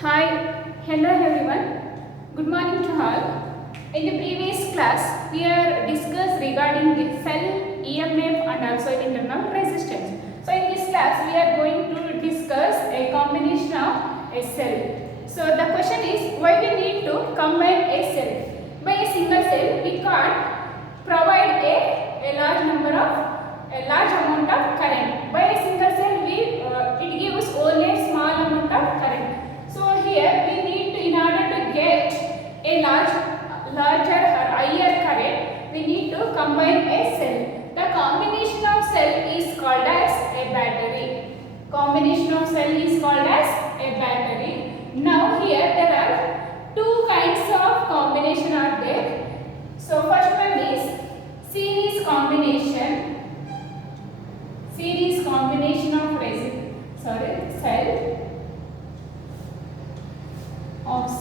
Hi, hello everyone. Good morning to all. In the previous class, we are discussed regarding the cell, EMF and also internal resistance. So in this class, we are going to discuss a combination of a cell. So the question is, why we need to combine a cell? By a single cell, we can't provide a large amount of current. By a single cell, it gives only a small amount of current. So here we need to, in order to get a larger or higher current, we need to combine a cell. The combination of cell is called as a battery. Combination of cell is called as a battery. Now here there are two kinds of combination are there. So first one is series combination. Series combination of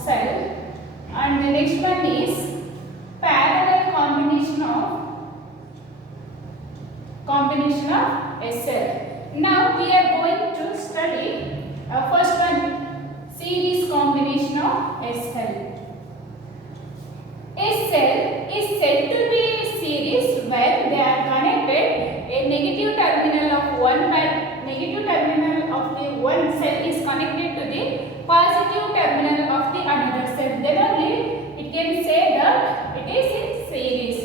cell, and the next one is parallel combination of a cell. Now we are going to study first one, series combination of a cell. A cell is said to be series when they are connected. A negative terminal of the one cell is connected to the positive terminal of the another cell. Then only it can say that it is in series.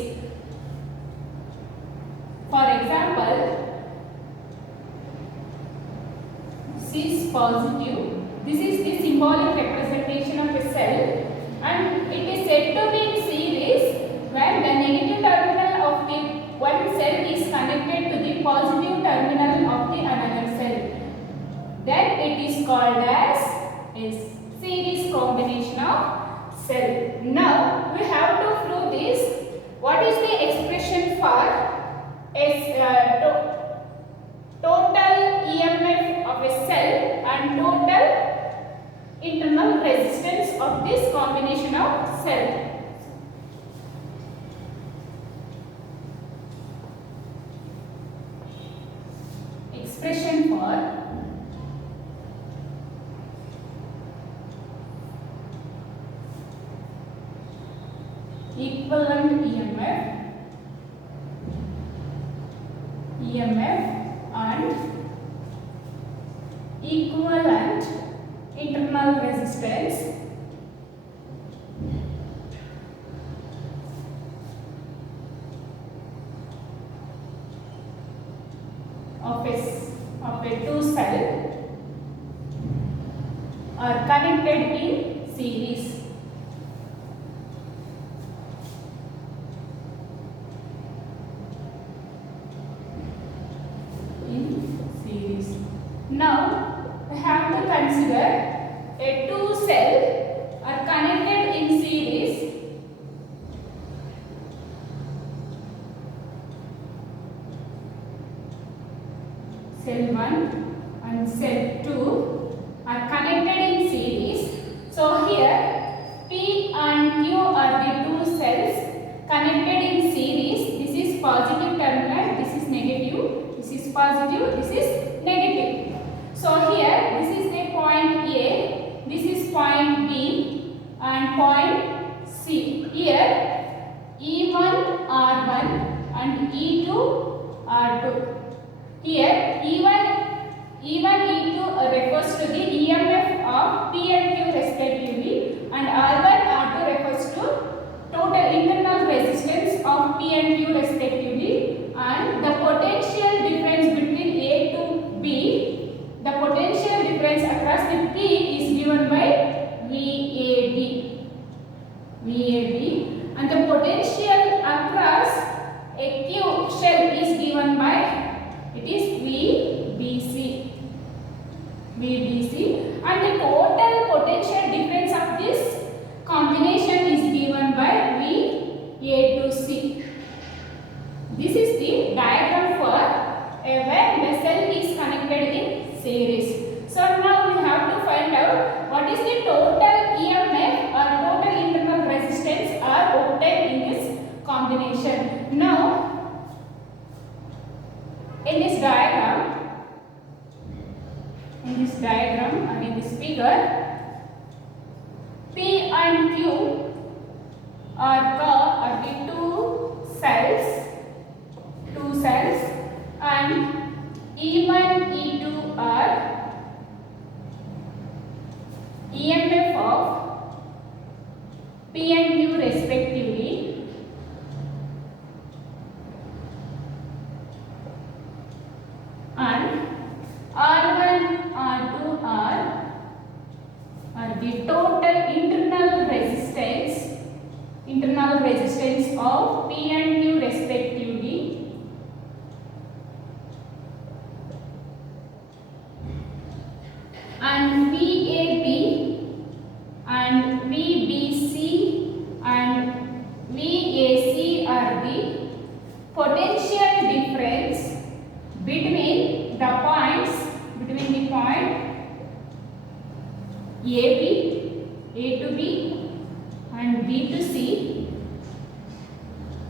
For example, this is positive. This is the symbolic representation of a cell, and it is said to be in series when the negative terminal of the one cell is connected to the positive terminal of the another cell. Then it is called as a series combination of cell. Now we have to prove this. What is the expression for total EMF of a cell and total internal resistance of this combination of cell? Expression for equivalent EMF and equivalent internal resistance of a two cell are connected in series. Now we have to consider a two cell are connected in series. Cell 1 and cell 2 are connected in series. So here P and Q are the two cells connected in series. This is positive terminal, this is negative, this is positive, this is negative. So here this is the point A, this is point B and point C. Here E1 R1 and E2 R2. Here E1 E2 refers to the EMF of P and Q respectively, and R1 R2 refers to total internal resistance of P and Q respectively, and the potential difference between A to B, the potential difference across the P is given by VAB, and the potential across a Q shell is given by, it is VBC, and the total potential difference of this combination is given by VA to C. This is the diagram for when the cell is connected in series. So now we have to find out what is the total EMF or total internal resistance are obtained in this combination. Now in this diagram or in this figure, P and Q are the two cells, and E1, E2 are EMF of P and Q respectively, and R1, R2 are the total internal resistance of P and Q respectively, and VAB and VBC and VAC are the potential difference between the point A to B and B to C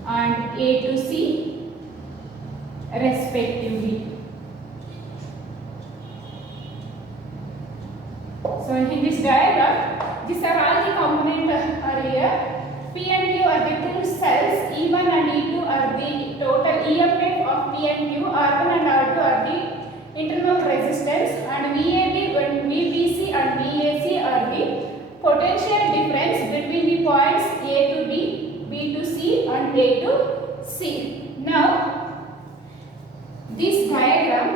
and A to C respectively. So in this diagram, these are all the components are here. P and Q are the two cells, E1 and E2 are the total EMF of P and Q, R1 and R2 are the internal resistance, and VAB, VBC and VAC are the potential difference between the points A to B, B to C and A to C. Now, this diagram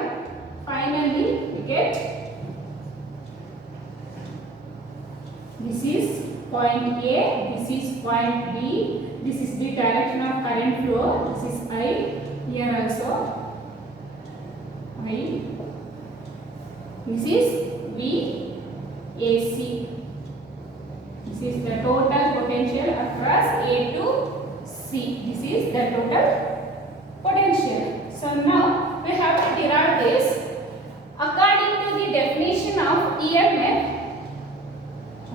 finally we get this is point A, this is point B, this is the direction of current flow, this is I, here also I, this is VAC, this is the total potential across A to C, this is the total potential. So now we have to derive this according to the definition of EMF.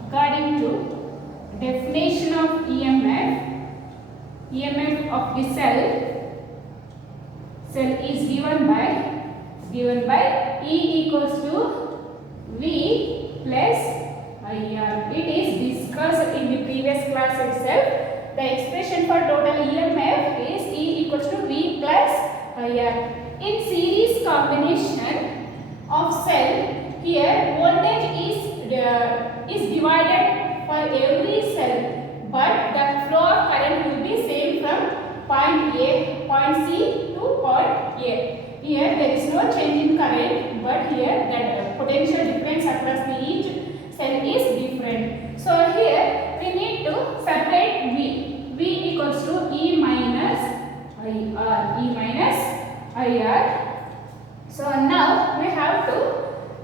According to definition of EMF of the cell is given by E equals to V plus IR. It is discussed in the previous class itself. The expression for total EMF is E equals to V plus IR. In series combination of cell, here voltage is divided for every cell, but the flow of current will be same from point C to point A. Here there is no change in current, but here that potential difference across the each cell is different. So here we need to separate V. V equals to E minus IR. So now we have to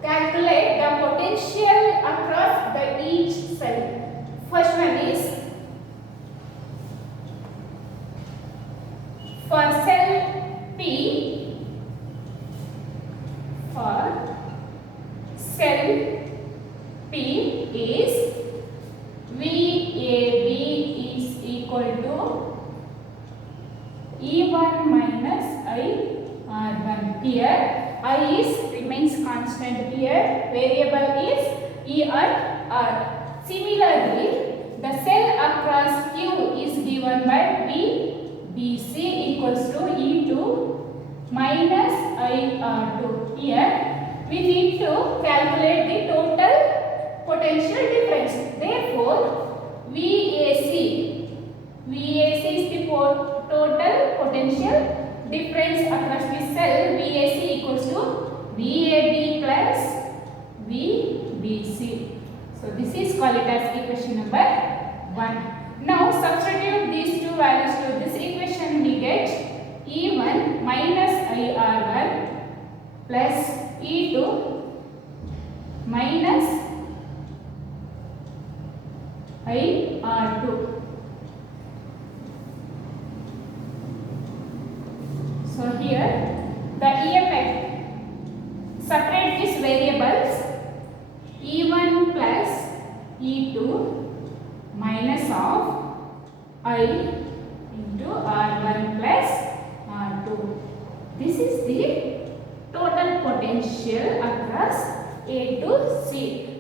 calculate the potential across the each cell. First one is for cell P. For cell P is VAB is equal to E1 minus IR1. Here I remains constant, here variable is E and R. Similarly, the cell across Q is given by VBC equals to E2 minus IR2. Here we need to calculate the total potential difference. Therefore, VAC is the total potential difference across the cell. VAC equals to VAB plus VBC. So this is called it as equation number 1. Now substitute these two values to this equation, we get E1 minus IR1 plus E2 minus IR2. So here the EMF, separate these variables, E1 plus E2 minus of I into R1 plus R2. This is the total potential across A to C.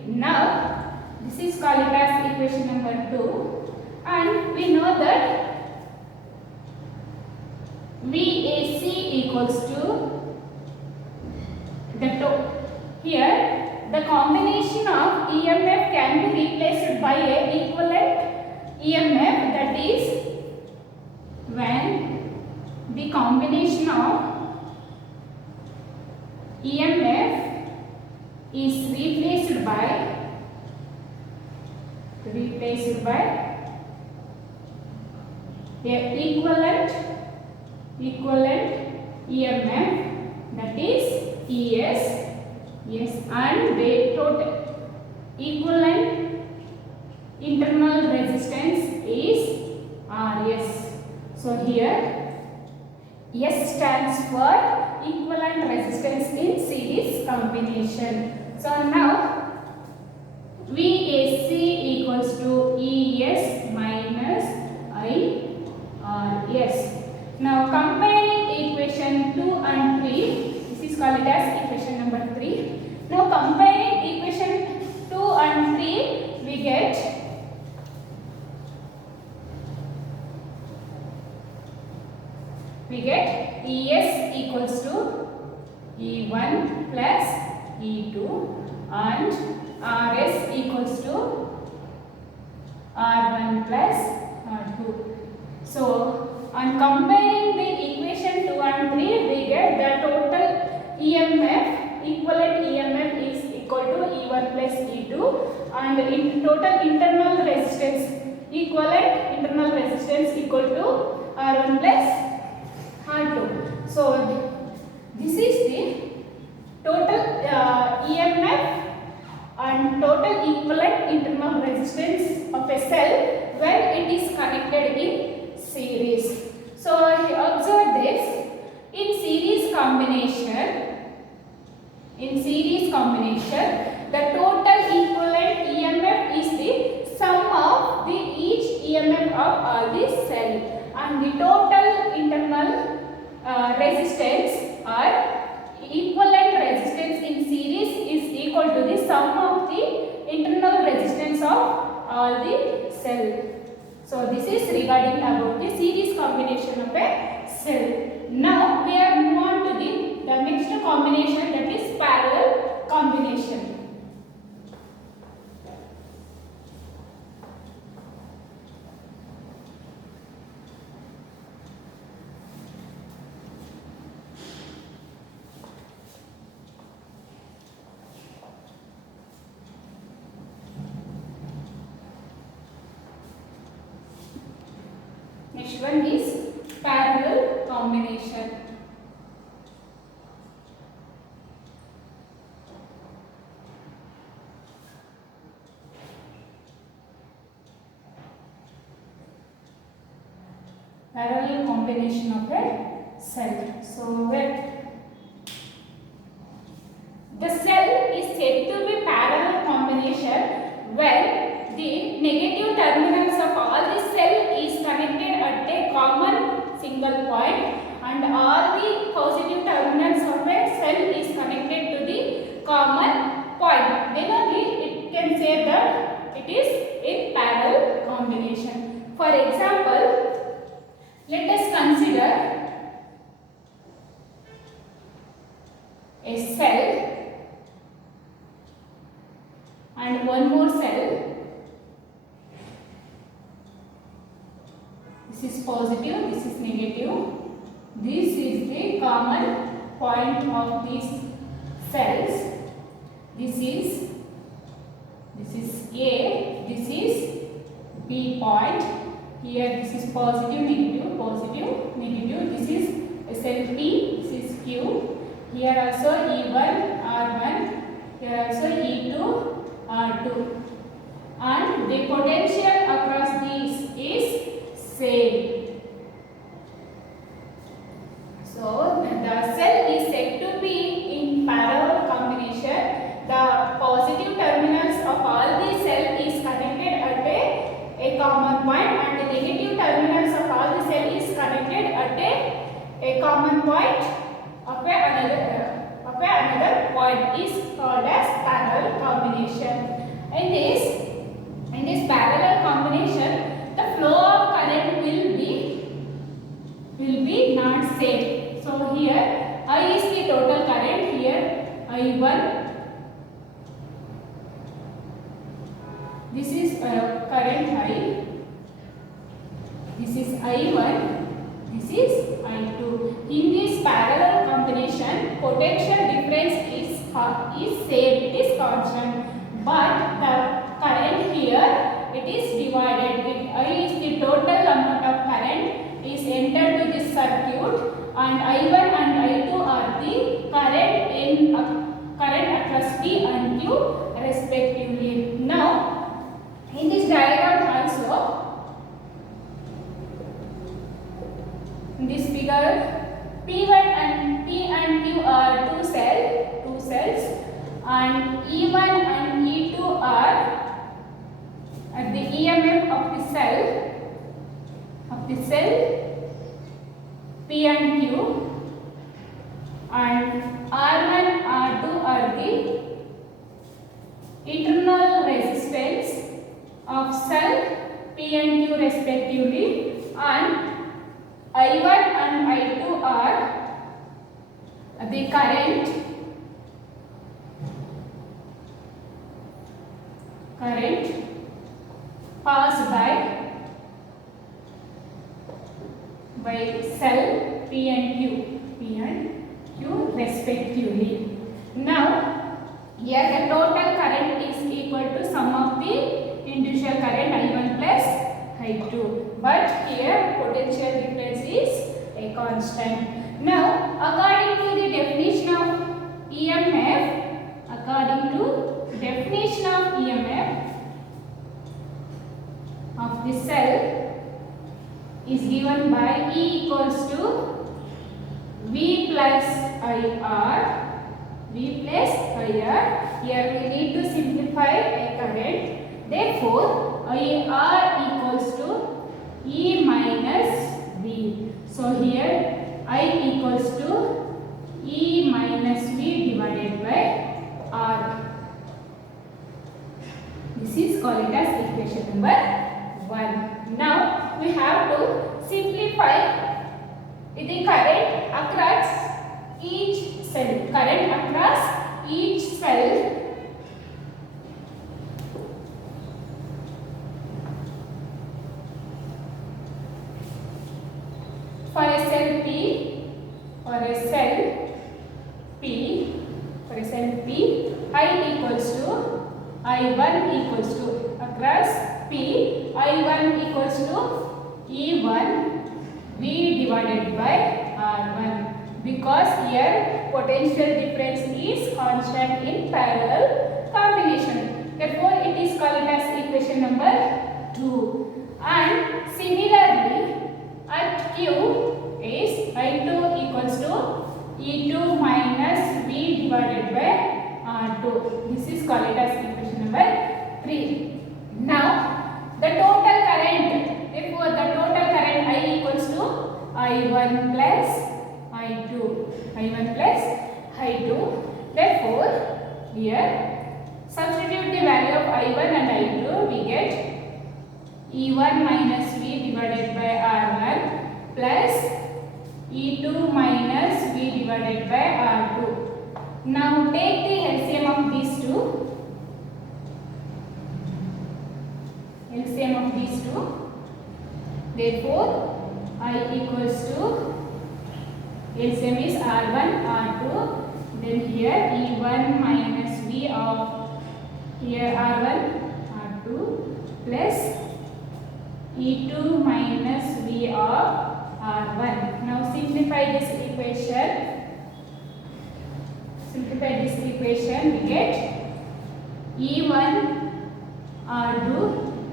Now This is called it as equation number 2, and we know that VAC equals to here the combination of EMF can be replaced by a equivalent EMF, that is when the combination of EMF is replaced by a equivalent EMF, that is ES, and the total equivalent internal resistance is RS. So here S stands for equivalent resistance in series combination. So now VAC equals to ES minus IRS. Now comparing equation 2 and 3, this is called it as equation number 3. Now comparing equation 2 and 3, we get ES equals to E1 plus E2 and RS equals to R1 plus R2. So on comparing the equation 2 and 3, we get the total EMF, equivalent EMF is equal to E1 plus E2, and in total internal resistance, equivalent internal resistance equal to R1 plus R2. So this is the total EMF and total equivalent internal resistance of a cell when it is connected in series. So observe this, in series combination, the total equivalent EMF is the sum of the each EMF of all the cell, and the total internal resistance or equivalent resistance in series is equal to the sum of the internal resistance of all the cell. So this is regarding about the series combination of a cell. Now we are move on to the next combination, that is parallel combination. Next one is parallel combination. Parallel combination of a cell. So where the cell is said to be parallel combination when the negative terminals of all the cell is connected at a common single point, and all the positive terminals of a cell is connected to the common point. Then only it can say that it is a parallel combination. For example, let us consider a cell and one more cell. This is positive, this is negative. This is the common point of these cells. This is A, this is B point. Here this is positive, negative, positive, negative. This is cell P, this is Q. Here also E1, R1. Here also E2, R2. And the potential across these is same. So the cell is said to be in parallel combination. The positive terminals of all the cell is connected at a common point, and the negative terminals of all the cell is connected at a common point of another point is called as parallel combination. In this, I1. This is current I. This is I1. This is I2. In this parallel combination, potential difference is same. It is constant. But the current here, it is divided. I is the total amount of current is entered to this circuit, and I1 and I2 are the current across P and Q respectively. Now, in this diagram also, in this figure, P1 and P and Q are two cells, and E1 and E2 are at the EMF of the cell P and Q, and R1 R2 are the internal resistance of cell P and Q respectively, and I1 and I2 are the current passed by cell P and Q respectively. Now, here the total current is equal to sum of the individual current I1 plus I2. But here potential difference is a constant. Now, according to the definition of EMF, of the cell is given by E equals to V plus IR. Here we need to simplify a current. Therefore, IR equals to E minus V. So here I equals to E minus V divided by R. This is called as equation number 1. Now we have to simplify the current across each cell. For a cell P, I equals to I1 equals to across P, I1 equals to E1 V divided by R1, because here potential difference is constant in parallel combination. Therefore, it is called as equation number 2. And similarly, at Q is I2 equals to E2 minus V divided by R2. This is called as equation number 3. Now, the total current, therefore the total current I equals to I1 plus I2. Therefore, here substitute the value of I1 and I2, we get E1 minus V divided by R1 plus E2 minus V divided by R2. Now take the LCM of these two. Therefore, I equals to LCM is R1, R2. Then here E1 minus V of here R1, R2 plus E2 minus V of R1. Now simplify this equation. We get E1 R2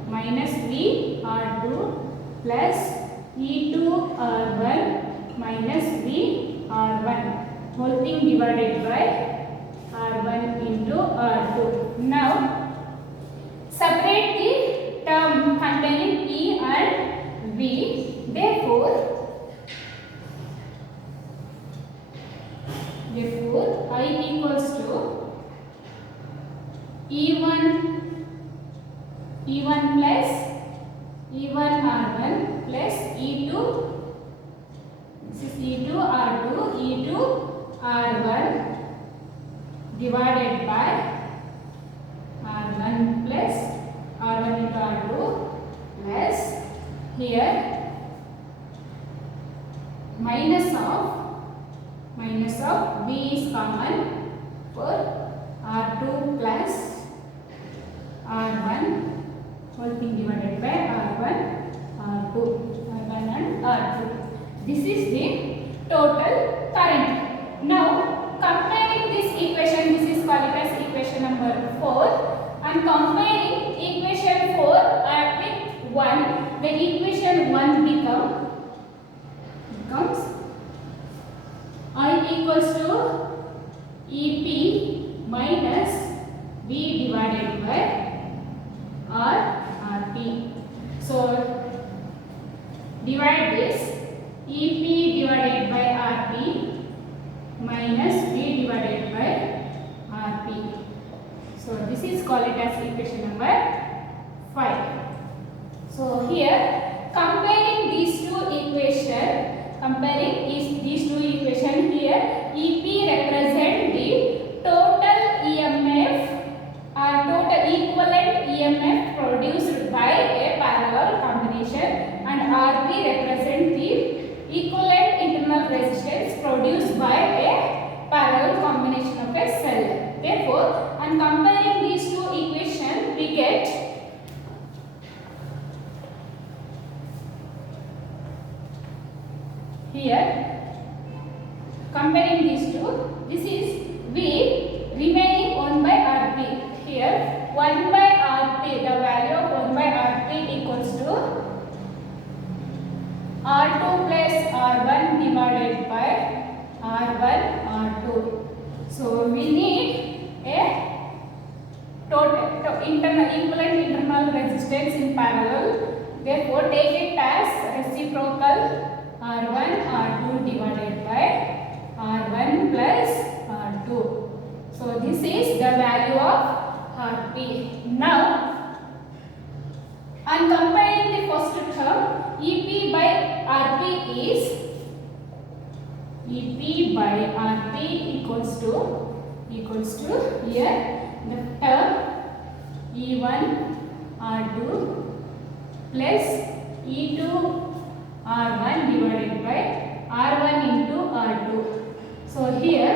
minus V R2 plus E2 R1 minus V R1, whole thing divided by R1 into R2. Now separate the term containing E and V. Therefore I equals to E1 plus E1 R1 plus E2, this is E2 R2, E2 R1 divided by R1 plus R1 into R2 plus here minus of B is common for R2 plus R1 whole thing divided by R1, R1 and R2. This is the total current. Now comparing this equation, this is called as equation number 4, and comparing equation 4 with 1, then equation 1 becomes I equals to EP minus V divided by RP. So divide this, EP divided by RP minus V divided by RP. So this is called as equation number 5. So here comparing these two equations, here EP represent the total EMF or total equivalent EMF produced by a parallel combination, and RP represent the equivalent internal resistance produced by a parallel combination of a cell. Therefore, on comparing these two equations, we get here, comparing these two, this is V remaining 1 by RP. Here 1 by RP, the value of 1 by RP equals to R2 plus R1 divided by R1 R2. So we need a total equivalent internal resistance in parallel. Therefore take it as reciprocal R1 R2 divided by R1 plus R2. So this is the value of RP. Now on comparing the first term, EP by RP is EP by RP equals to here the term E1 R2 plus E2 R1 divided by R1 into R2. So here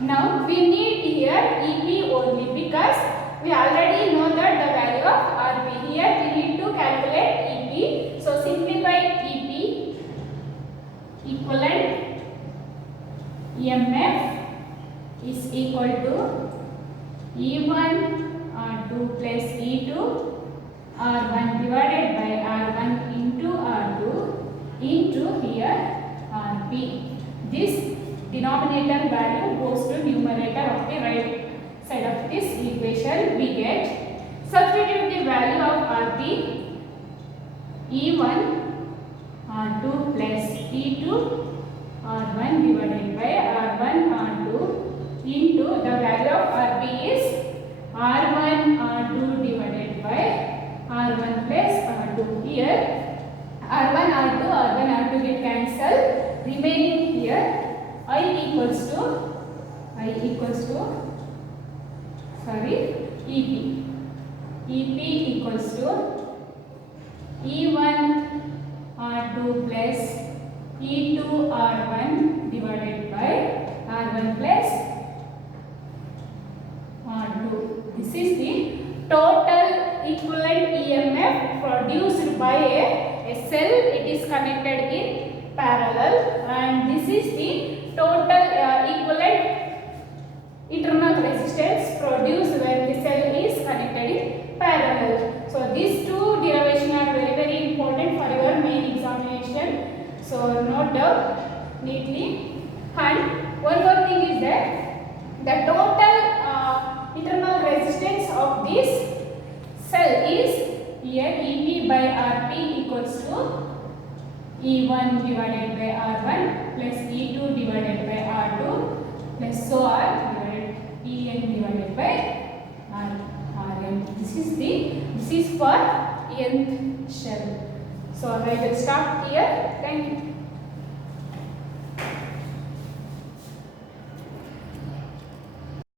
now we need here EP only, because we already know that the value of RP. Here we need to calculate EP. So simplify EP, equivalent EMF is equal to E1 R2 plus E2 R1 divided by R1 into R2 into here RP. This denominator value goes to numerator of the right side of this equation. We get, substitute the value of RP, E1 R2 plus E2 R1 divided by R1 R2 into the value of RP is R1 R2 divided by R1 plus R2. Here R1 R2 get cancelled, remaining here I equals to EP. EP equals to E1 R2 plus E2 R1 divided by R1 plus R2. This is the total equivalent EMF produced by a cell. It is connected in parallel, and this is the total equivalent internal resistance produced when the cell is connected in parallel. So these two derivations are very, very important for your main examination. So note down neatly. And one more thing is that the total internal resistance of this cell is here EP by RP equals to E1 divided by R1 plus E2 divided by R2 plus so on divided En divided by Rn. This is for nth shell. So I will stop here. Thank you.